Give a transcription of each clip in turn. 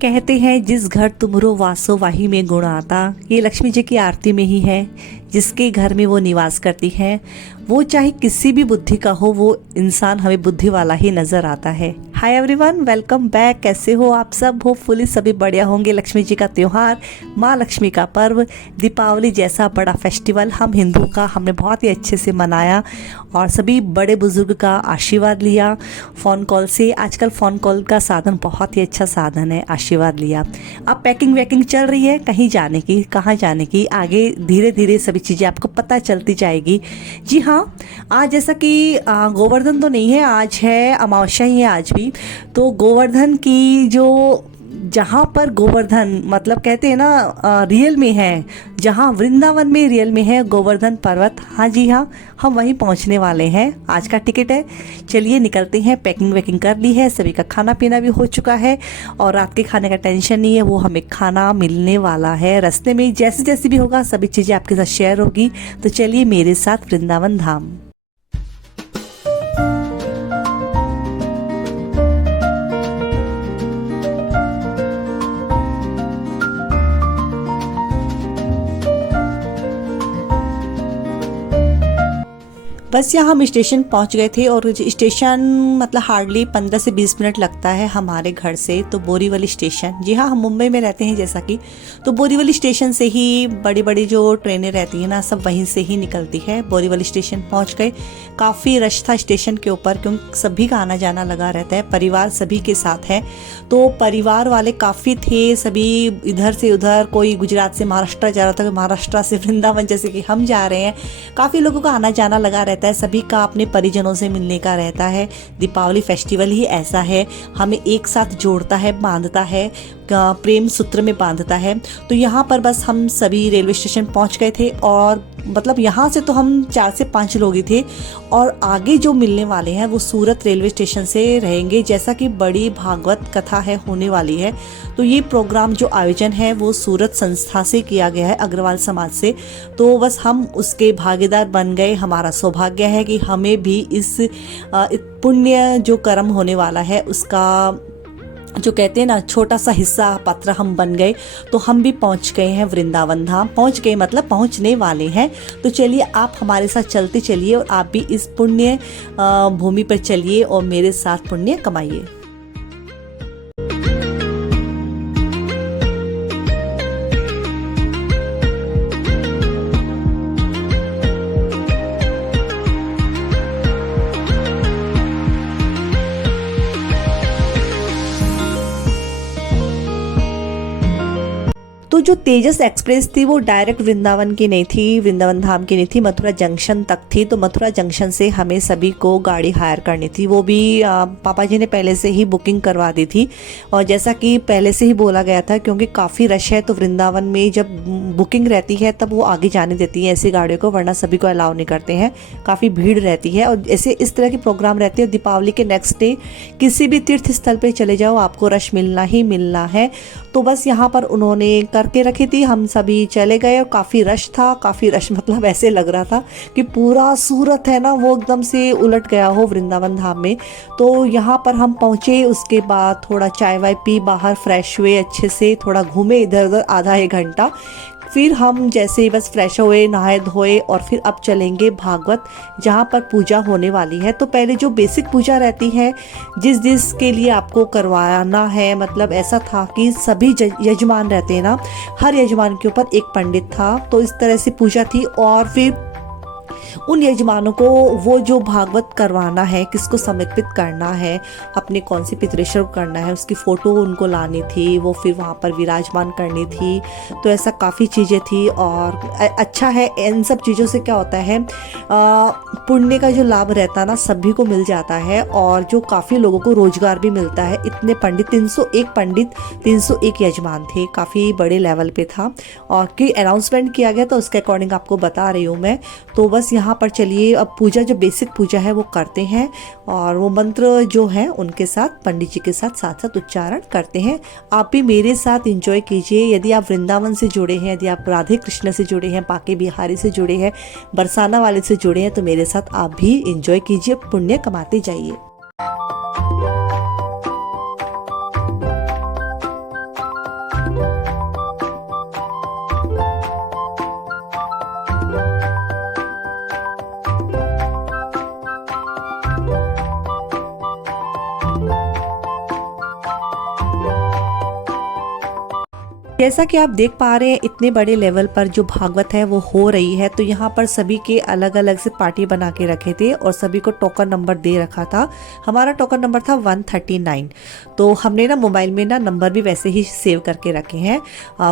कहते हैं जिस घर तुमरो वासो वाही में गुण आता, ये लक्ष्मी जी की आरती में ही है। जिसके घर में वो निवास करती है वो चाहे किसी भी बुद्धि का हो, वो इंसान हमें बुद्धि वाला ही नजर आता है। Hi everyone, welcome back. कैसे हो आप सब? होपफुली सभी बढ़िया होंगे। लक्ष्मी जी का त्योहार, माँ लक्ष्मी का पर्व, दीपावली जैसा बड़ा फेस्टिवल हम हिंदू का हमने बहुत ही अच्छे से मनाया और सभी बड़े बुजुर्ग का आशीर्वाद लिया फ़ोन कॉल से। आजकल फ़ोन कॉल का साधन बहुत ही अच्छा साधन है, आशीर्वाद लिया। अब पैकिंग वैकिंग चल रही है कहीं जाने की, कहाँ जाने की, आगे धीरे धीरे सभी चीज़ें आपको पता चलती जाएगी। जी हाँ, आज जैसा कि गोवर्धन तो नहीं है, आज है अमावस्या ही है आज भी। तो गोवर्धन की जो जहाँ पर गोवर्धन मतलब कहते हैं ना रियल में है, जहाँ वृंदावन में रियल में है गोवर्धन पर्वत, हाँ जी हाँ, हम वहीं पहुँचने वाले हैं। आज का टिकट है, चलिए निकलते हैं। पैकिंग वैकिंग कर ली है, सभी का खाना पीना भी हो चुका है और रात के खाने का टेंशन नहीं है, वो हमें खाना मिलने वाला है रास्ते में। जैसे जैसे भी होगा सभी चीज़ें आपके साथ शेयर होगी। तो चलिए मेरे साथ वृंदावन धाम। बस यहाँ हम स्टेशन पहुँच गए थे और स्टेशन मतलब हार्डली 15 से 20 मिनट लगता है हमारे घर से। तो बोरीवली स्टेशन, जी हाँ हम मुंबई में रहते हैं जैसा कि, तो बोरीवली स्टेशन से ही बड़ी बड़ी जो ट्रेनें रहती हैं ना सब वहीं से ही निकलती है। बोरीवली स्टेशन पहुँच गए। काफ़ी रश था स्टेशन के ऊपर क्योंकि सभी का आना जाना लगा रहता है, परिवार सभी के साथ है। तो परिवार वाले काफ़ी थे, सभी इधर से उधर, कोई गुजरात से महाराष्ट्र जा रहा था, महाराष्ट्र से वृंदावन जैसे कि हम जा रहे हैं। काफ़ी लोगों का आना जाना लगा रहता है, सभी का अपने परिजनों से मिलने का रहता है। दीपावली फेस्टिवल ही ऐसा है, हमें एक साथ जोड़ता है, बांधता है, प्रेम सूत्र में बांधता है। तो यहाँ पर बस हम सभी रेलवे स्टेशन पहुँच गए थे और मतलब यहाँ से तो हम 4 से 5 लोग ही थे और आगे जो मिलने वाले हैं वो सूरत रेलवे स्टेशन से रहेंगे। जैसा कि बड़ी भागवत कथा है होने वाली है, तो ये प्रोग्राम जो आयोजन है वो सूरत संस्था से किया गया है, अग्रवाल समाज से। तो बस हम उसके भागीदार बन गए। हमारा सौभाग्य है कि हमें भी इस पुण्य जो कर्म होने वाला है उसका जो कहते हैं ना छोटा सा हिस्सा पात्र हम बन गए। तो हम भी पहुंच गए हैं वृंदावन धाम, पहुंच गए मतलब पहुंचने वाले हैं। तो चलिए आप हमारे साथ चलते चलिए और आप भी इस पुण्य भूमि पर चलिए और मेरे साथ पुण्य कमाइए। तो जो तेजस एक्सप्रेस थी वो डायरेक्ट वृंदावन की नहीं थी, वृंदावन धाम की नहीं थी, मथुरा जंक्शन तक थी। तो मथुरा जंक्शन से हमें सभी को गाड़ी हायर करनी थी, वो भी पापा जी ने पहले से ही बुकिंग करवा दी थी। और जैसा कि पहले से ही बोला गया था क्योंकि काफ़ी रश है, तो वृंदावन में जब बुकिंग रहती है तब वो आगे जाने देती है ऐसी गाड़ियों को, वरना सभी को अलाउ नहीं करते हैं, काफ़ी भीड़ रहती है। और ऐसे इस तरह के प्रोग्राम रहते हैं। दीपावली के नेक्स्ट डे किसी भी तीर्थ स्थल पर चले जाओ आपको रश मिलना ही मिलना है। तो बस यहाँ पर उन्होंने करके रखी थी, हम सभी चले गए और काफ़ी रश था। काफ़ी रश मतलब ऐसे लग रहा था कि पूरा सूरत है ना वो एकदम से उलट गया हो वृंदावन धाम में। तो यहाँ पर हम पहुँचे, उसके बाद थोड़ा चाय वाय पी, बाहर फ्रेश हुए, अच्छे से थोड़ा घूमे इधर उधर आधा 1 घंटा। फिर हम जैसे ही बस फ्रेश हुए, नहाए धोए और फिर अब चलेंगे भागवत जहाँ पर पूजा होने वाली है। तो पहले जो बेसिक पूजा रहती है जिस के लिए आपको करवाना है, मतलब ऐसा था कि सभी यजमान रहते हैं ना, हर यजमान के ऊपर एक पंडित था। तो इस तरह से पूजा थी और फिर उन यजमानों को वो जो भागवत करवाना है, किसको समर्पित करना है, अपने कौन सी पितृेश्वर करना है, उसकी फ़ोटो उनको लानी थी, वो फिर वहाँ पर विराजमान करनी थी। तो ऐसा काफ़ी चीज़ें थी और अच्छा है। इन सब चीज़ों से क्या होता है, पुण्य का जो लाभ रहता है ना सभी को मिल जाता है और जो काफ़ी लोगों को रोजगार भी मिलता है। इतने पंडित 301 यजमान थे, काफ़ी बड़े लेवल पे था और कि अनाउंसमेंट किया गया तो उसके अकॉर्डिंग आपको बता रही हूँ मैं। तो बस यहाँ पर चलिए अब पूजा, जो बेसिक पूजा है वो करते हैं और वो मंत्र जो है उनके साथ पंडित जी के साथ साथ साथ उच्चारण करते हैं। आप भी मेरे साथ एंजॉय कीजिए। यदि आप वृंदावन से जुड़े हैं, यदि आप राधे कृष्ण से जुड़े हैं, बांके बिहारी से जुड़े हैं, बरसाना वाले से जुड़े हैं, तो मेरे साथ आप भी एंजॉय कीजिए, पुण्य कमाते जाइए। जैसा कि आप देख पा रहे हैं इतने बड़े लेवल पर जो भागवत है वो हो रही है। तो यहाँ पर सभी के अलग अलग से पार्टी बना के रखे थे और सभी को टोकन नंबर दे रखा था। हमारा टोकन नंबर था 139। तो हमने ना मोबाइल में ना नंबर भी वैसे ही सेव करके रखे हैं,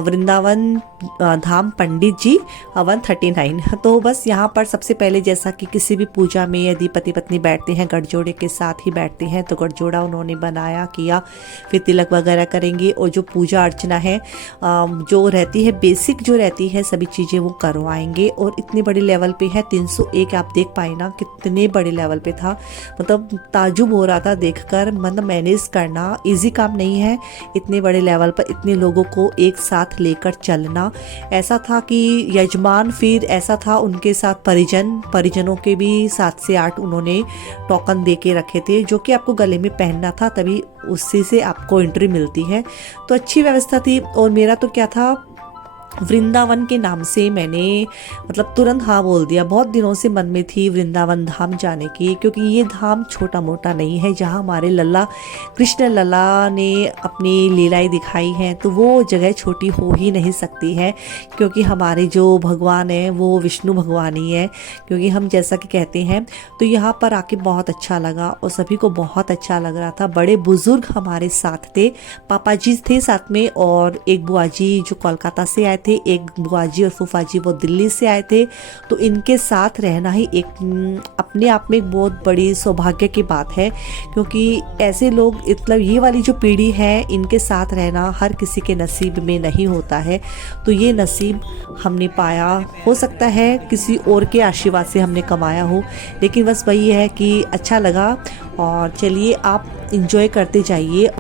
वृंदावन धाम पंडित जी 139। तो बस यहाँ पर सबसे पहले जैसा कि किसी भी पूजा में यदि पति पत्नी बैठते हैं गठजोड़े के साथ ही बैठते हैं, तो गठजोड़ा उन्होंने बनाया किया, फिर तिलक वगैरह करेंगे और जो पूजा अर्चना है जो रहती है बेसिक जो रहती है सभी चीज़ें वो करवाएंगे। और इतने बड़े लेवल पे है 301, आप देख पाए ना कितने बड़े लेवल पे था। मतलब ताजुब हो रहा था देखकर, मतलब मैनेज करना इजी काम नहीं है। इतने बड़े लेवल पर इतने लोगों को एक साथ लेकर चलना, ऐसा था कि यजमान, फिर ऐसा था उनके साथ परिजनों के भी 7 से 8 उन्होंने टोकन दे के रखे थे, जो कि आपको गले में पहनना था, तभी उसी से आपको एंट्री मिलती है। तो अच्छी व्यवस्था थी। और मेरा तो क्या था, वृंदावन के नाम से मैंने मतलब तुरंत हाँ बोल दिया। बहुत दिनों से मन में थी वृंदावन धाम जाने की, क्योंकि ये धाम छोटा मोटा नहीं है, जहाँ हमारे लल्ला कृष्ण लल्ला ने अपनी लीलाएं दिखाई हैं। तो वो जगह छोटी हो ही नहीं सकती है, क्योंकि हमारे जो भगवान है वो विष्णु भगवान ही है, क्योंकि हम जैसा कि कहते हैं। तो यहाँ पर आके बहुत अच्छा लगा और सभी को बहुत अच्छा लग रहा था। बड़े बुजुर्ग हमारे साथ थे, पापा जी थे साथ में और एक बुआ जी जो कोलकाता से आए थे, एक बुआ जी और फूफा जी वो दिल्ली से आए थे। तो इनके साथ रहना ही एक अपने आप में एक बहुत बड़ी सौभाग्य की बात है, क्योंकि ऐसे लोग, मतलब ये वाली जो पीढ़ी है इनके साथ रहना हर किसी के नसीब में नहीं होता है। तो ये नसीब हमने पाया, हो सकता है किसी और के आशीर्वाद से हमने कमाया हो, लेकिन बस वही है कि अच्छा लगा। और चलिए आप इंजॉय करते जाइए।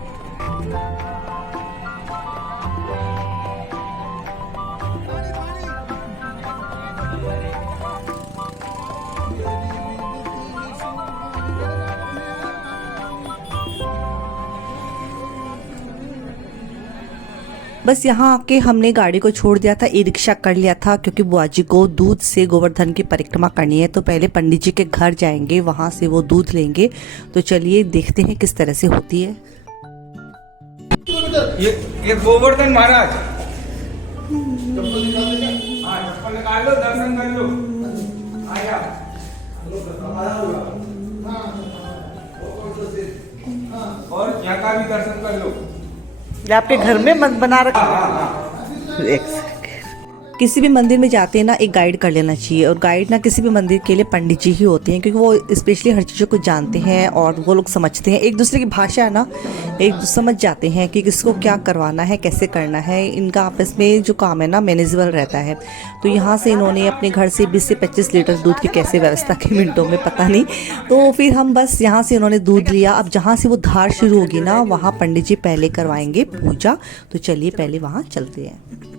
बस यहाँ आके हमने गाड़ी को छोड़ दिया था, ई रिक्शा कर लिया था, क्योंकि बुआ जी को दूध से गोवर्धन की परिक्रमा करनी है। तो पहले पंडित जी के घर जाएंगे, वहां से वो दूध लेंगे। तो चलिए देखते हैं किस तरह से होती है। ये गोवर्धन महाराज चप्पल निकाल लो, दर्शन कर लो। आया और यहाँ का भी दर्शन कर लो। आपके घर में मत बना रखा। किसी भी मंदिर में जाते हैं ना, एक गाइड कर लेना चाहिए। और गाइड ना किसी भी मंदिर के लिए पंडित जी ही होते हैं, क्योंकि वो स्पेशली हर चीज़ों को जानते हैं और वो लोग समझते हैं। एक दूसरे की भाषा है ना, एक समझ जाते हैं कि किसको क्या करवाना है, कैसे करना है। इनका आपस में जो काम है ना मैनेजेबल रहता है। तो यहाँ से इन्होंने अपने घर से 20 से 25 लीटर दूध की कैसे व्यवस्था की, मिनटों में पता नहीं। तो फिर हम बस यहाँ से इन्होंने दूध लिया। अब जहाँ से वो धार शुरू होगी ना, वहाँ पंडित जी पहले करवाएंगे पूजा। तो चलिए पहले वहाँ चलते हैं।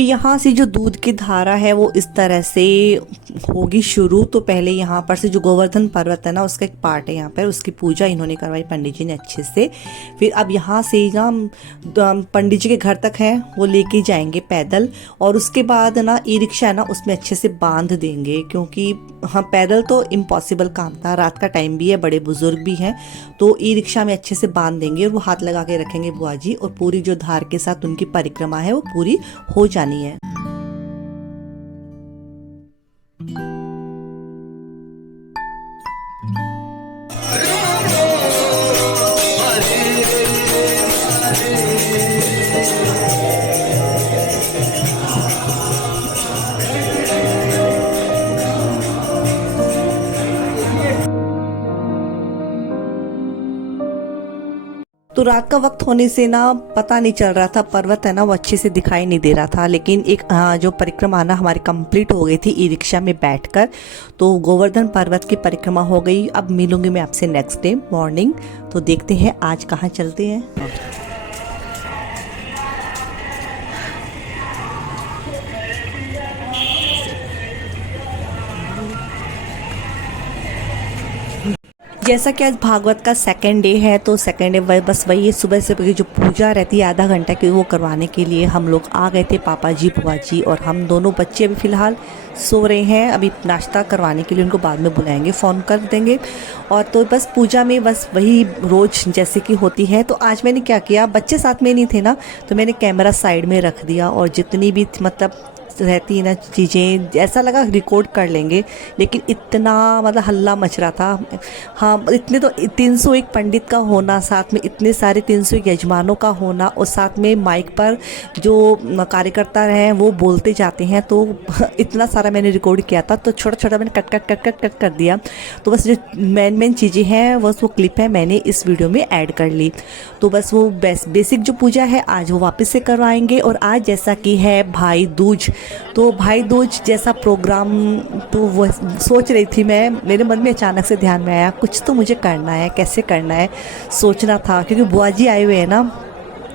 यहाँ से जो दूध की धारा है वो इस तरह से होगी शुरू, तो पहले यहाँ पर से जो गोवर्धन पर्वत है ना उसका एक पार्ट है, यहाँ पर उसकी पूजा इन्होंने करवाई पंडित जी ने अच्छे से। फिर अब यहाँ से ना पंडित जी के घर तक है वो लेके जाएंगे पैदल, और उसके बाद ना ई रिक्शा है ना उसमें अच्छे से बांध देंगे, क्योंकि हाँ पैदल तो इम्पॉसिबल काम था, रात का टाइम भी है, बड़े बुजुर्ग भी हैं, तो ई रिक्शा में अच्छे से बांध देंगे और वो हाथ लगा के रखेंगे बुआ जी, और पूरी जो धार के साथ उनकी परिक्रमा है वो पूरी हो जानी है। तो रात का वक्त होने से ना पता नहीं चल रहा था, पर्वत है ना वो अच्छे से दिखाई नहीं दे रहा था, लेकिन एक जो परिक्रमा ना हमारी कंप्लीट हो गई थी ई रिक्शा में बैठकर, तो गोवर्धन पर्वत की परिक्रमा हो गई। अब मिलूंगी मैं आपसे नेक्स्ट डे मॉर्निंग, तो देखते हैं आज कहाँ चलते हैं। जैसा कि आज भागवत का सेकंड डे है, तो सेकंड डे बस वही सुबह से जो पूजा रहती है आधा घंटा की, वो करवाने के लिए हम लोग आ गए थे, पापा जी बुआ जी और हम दोनों बच्चे अभी फ़िलहाल सो रहे हैं। अभी नाश्ता करवाने के लिए उनको बाद में बुलाएंगे, फ़ोन कर देंगे। और तो बस पूजा में बस वही रोज़ जैसे कि होती है। तो आज मैंने क्या किया, बच्चे साथ में नहीं थे ना, तो मैंने कैमरा साइड में रख दिया, और जितनी भी मतलब रहती है ना चीज़ें, ऐसा लगा रिकॉर्ड कर लेंगे, लेकिन इतना मतलब हल्ला मच रहा था। हाँ इतने तो 301 पंडित का होना, साथ में इतने सारे 301 यजमानों का होना, और साथ में माइक पर जो कार्यकर्ता हैं वो बोलते जाते हैं, तो इतना सारा मैंने रिकॉर्ड किया था। तो छोटा छोटा मैंने कट कर दिया। तो बस जो मेन चीज़ें हैं बस वो क्लिप है मैंने इस वीडियो में ऐड कर ली। तो बस वो बेसिक जो पूजा है आज वो वापस से करवाएंगे। और आज जैसा कि है भाई दूज, तो भाई दूज जैसा प्रोग्राम, तो वो सोच रही थी मैं, मेरे मन में अचानक से ध्यान में आया कुछ तो मुझे करना है, कैसे करना है सोचना था, क्योंकि बुआ जी आए हुए हैं ना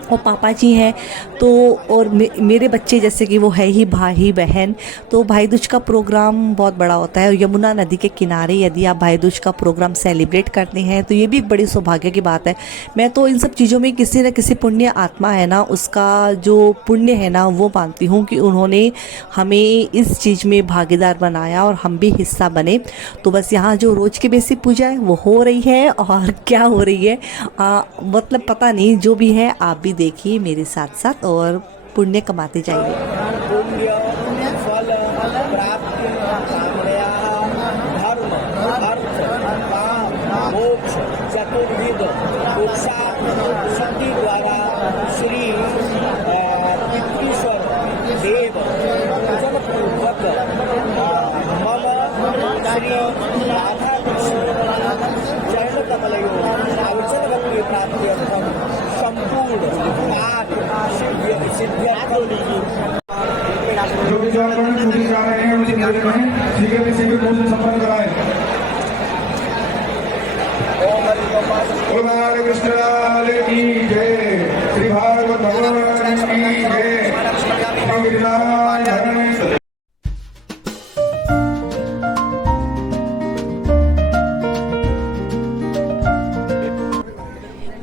और पापा जी हैं, तो और मेरे बच्चे जैसे कि वो है ही भाई बहन, तो भाई दूज का प्रोग्राम बहुत बड़ा होता है। यमुना नदी के किनारे यदि आप भाई दूज का प्रोग्राम सेलिब्रेट करते हैं तो ये भी एक बड़ी सौभाग्य की बात है। मैं तो इन सब चीज़ों में किसी न किसी पुण्य आत्मा है ना, उसका जो पुण्य है ना वो मानती हूँ कि उन्होंने हमें इस चीज़ में भागीदार बनाया और हम भी हिस्सा बने। तो बस यहाँ जो रोज़ की बेसिक पूजा है वो हो रही है, और क्या हो रही है मतलब पता नहीं, जो भी है आप भी देखिए मेरे साथ साथ और पुण्य कमाते जाइए। चतुर्विध सती द्वारा श्री पितृश्वर देव जनपूर्वक मम श्री राधा कृष्ण चरण कमलयो अवचन भक्ति प्राप्त्यर्थम संपूर्ण कार्य सिद्ध्यर्थम। जो भी जवान पूरी जा रहे हैं उनसे निवेदन है शीघ्र से शीघ्र पूजन संपन्न कराएं। हरे कृष्ण की जय, श्री भागवत भगवान की जय, गिरिनारायण।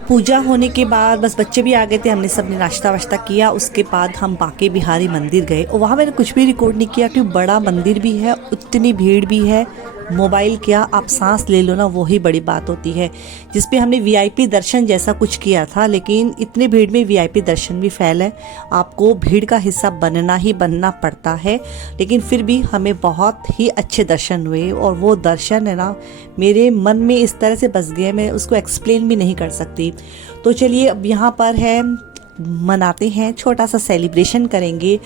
पूजा होने के बाद बस बच्चे भी आ गए थे, हमने सबने नाश्ता वाश्ता किया। उसके बाद हम बांके बिहारी मंदिर गए और वहाँ मैंने कुछ भी रिकॉर्ड नहीं किया क्योंकि बड़ा मंदिर भी है, उतनी भीड़ भी है। मोबाइल क्या, आप सांस ले लो ना, वही बड़ी बात होती है। जिस पे हमने वीआईपी दर्शन जैसा कुछ किया था, लेकिन इतनी भीड़ में वीआईपी दर्शन भी फेल है। आपको भीड़ का हिस्सा बनना पड़ता है, लेकिन फिर भी हमें बहुत ही अच्छे दर्शन हुए। और वो दर्शन है ना मेरे मन में इस तरह से बस गए, मैं उसको एक्सप्लेन भी नहीं कर सकती। तो चलिए अब यहाँ पर है मनाते हैं, छोटा सा सेलिब्रेशन करेंगे।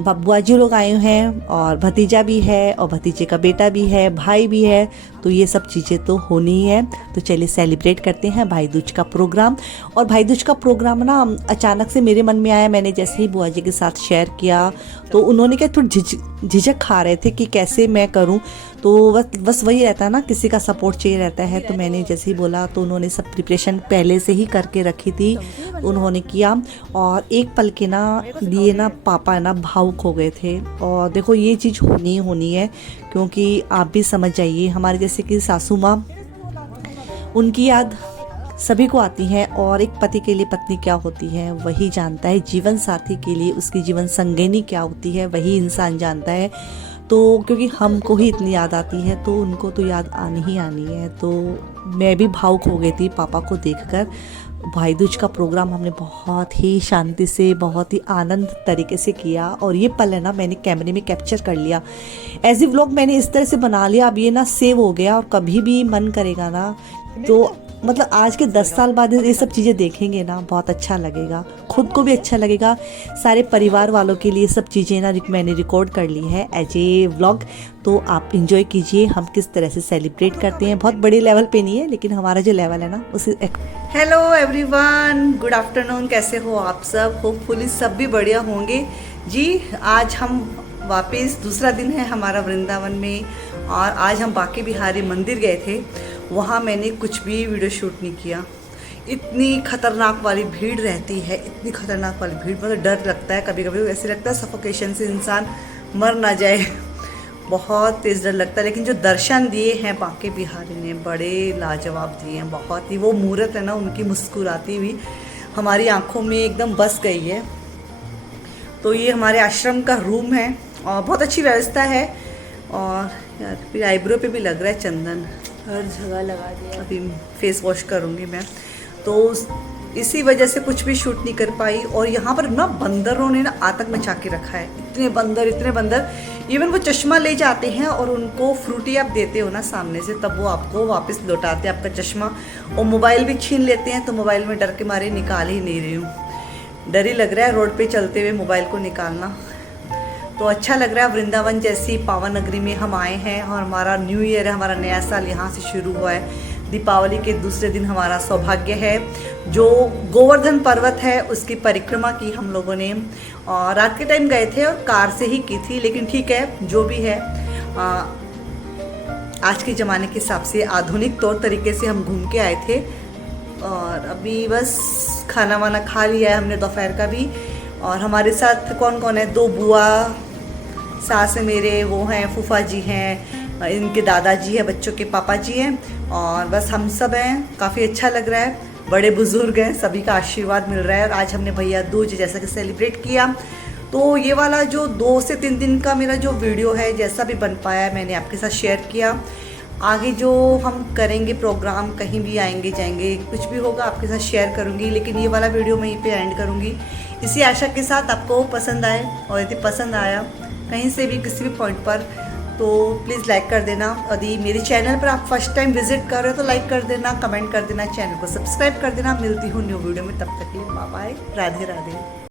बुआ जी लोग आए हैं और भतीजा भी है और भतीजे का बेटा भी है, भाई भी है, तो ये सब चीज़ें तो होनी ही है। तो चलिए सेलिब्रेट करते हैं भाई दूज का प्रोग्राम। और भाई दूज का प्रोग्राम ना अचानक से मेरे मन में आया, मैंने जैसे ही बुआ जी के साथ शेयर किया तो उन्होंने क्या थोड़ी झिझक खा रहे थे कि कैसे मैं करूं। तो बस वही रहता है ना, किसी का सपोर्ट चाहिए रहता है। तो मैंने जैसे ही बोला तो उन्होंने सब प्रिपरेशन पहले से ही करके रखी थी, उन्होंने किया। और एक पल के ना लिए ना पापा ना भावुक हो गए थे। और देखो ये चीज़ होनी है, क्योंकि आप भी समझ जाइए, हमारे जैसे कि सासू माँ, उनकी याद सभी को आती है। और एक पति के लिए पत्नी क्या होती है वही जानता है, जीवन साथी के लिए उसकी जीवन संगिनी क्या होती है वही इंसान जानता है। तो क्योंकि हमको ही इतनी याद आती है तो उनको तो याद आनी ही आनी है। तो मैं भी भावुक हो गई थी पापा को देखकर। भाई दूज का प्रोग्राम हमने बहुत ही शांति से, बहुत ही आनंद तरीके से किया। और ये पल है ना मैंने कैमरे में कैप्चर कर लिया, एज ए व्लॉग मैंने इस तरह से बना लिया। अब ये ना सेव हो गया, और कभी भी मन करेगा ना तो मतलब आज के 10 साल बाद ये सब चीज़ें देखेंगे ना, बहुत अच्छा लगेगा, खुद को भी अच्छा लगेगा, सारे परिवार वालों के लिए सब चीज़ें ना मैंने रिकॉर्ड कर ली है एज ए व्लॉग। तो आप इंजॉय कीजिए हम किस तरह से सेलिब्रेट करते हैं। बहुत बड़े लेवल पे नहीं है, लेकिन हमारा जो लेवल है ना उसे। हेलो एवरीवन, गुड आफ्टरनून, कैसे हो आप सब? होपफुली सब भी बढ़िया होंगे जी। आज हम वापस, दूसरा दिन है हमारा वृंदावन में, और आज हम बांके बिहारी मंदिर गए थे। वहाँ मैंने कुछ भी वीडियो शूट नहीं किया। इतनी खतरनाक वाली भीड़ रहती है, इतनी खतरनाक वाली भीड़, मतलब डर लगता है कभी कभी, ऐसे लगता है सफोकेशन से इंसान मर ना जाए, बहुत तेज़ डर लगता है। लेकिन जो दर्शन दिए हैं बांके बिहारी ने, बड़े लाजवाब दिए हैं, बहुत ही। वो मूर्त है ना उनकी मुस्कुराती हुई हमारी आंखों में एकदम बस गई है। तो ये हमारे आश्रम का रूम है, और बहुत अच्छी व्यवस्था है। और यार फिर आईब्रो पे भी लग रहा है चंदन, हर जगह लगा दिया। अभी फेस वॉश करूँगी मैं। तो इसी वजह से कुछ भी शूट नहीं कर पाई। और यहाँ पर ना बंदरों ने ना आतंक मचा के रखा है, इतने बंदर। इवन वो चश्मा ले जाते हैं और उनको फ्रूटी आप देते हो ना सामने से, तब वो आपको वापस लौटाते हैं आपका चश्मा, और मोबाइल भी छीन लेते हैं। तो मोबाइल में डर के मारे निकाल ही नहीं रही हूँ, डर ही लग रहा है रोड पे चलते हुए मोबाइल को निकालना। तो अच्छा लग रहा है, वृंदावन जैसी पावन नगरी में हम आए हैं, और हमारा न्यू ईयर है, हमारा नया साल यहाँ से शुरू हुआ है। दीपावली के दूसरे दिन हमारा सौभाग्य है, जो गोवर्धन पर्वत है उसकी परिक्रमा की हम लोगों ने। और रात के टाइम गए थे और कार से ही की थी, लेकिन ठीक है जो भी है। आज के ज़माने के हिसाब से आधुनिक तौर तरीके से हम घूम के आए थे। और अभी बस खाना वाना खा लिया है हमने दोपहर का भी। और हमारे साथ कौन कौन है? 2 बुआ सास है मेरे, वो हैं फूफा जी हैं, इनके दादाजी हैं, बच्चों के पापा जी हैं, और बस हम सब हैं। काफ़ी अच्छा लग रहा है, बड़े बुजुर्ग हैं, सभी का आशीर्वाद मिल रहा है। और आज हमने भैया दूज जैसा कि सेलिब्रेट किया। तो ये वाला जो 2 से 3 दिन का मेरा जो वीडियो है, जैसा भी बन पाया मैंने आपके साथ शेयर किया। आगे जो हम करेंगे प्रोग्राम, कहीं भी आएंगे जाएंगे, कुछ भी होगा आपके साथ शेयर करूँगी। लेकिन ये वाला वीडियो मैं यहीं पे एंड करूँगी, इसी आशा के साथ आपको पसंद आए। और यदि पसंद आया कहीं से भी किसी भी पॉइंट पर, तो प्लीज़ लाइक कर देना। यदि मेरे चैनल पर आप फर्स्ट टाइम विजिट कर रहे हो तो लाइक कर देना, कमेंट कर देना, चैनल को सब्सक्राइब कर देना। मिलती हूँ न्यू वीडियो में, तब तक के लिए बाय बाय, राधे राधे।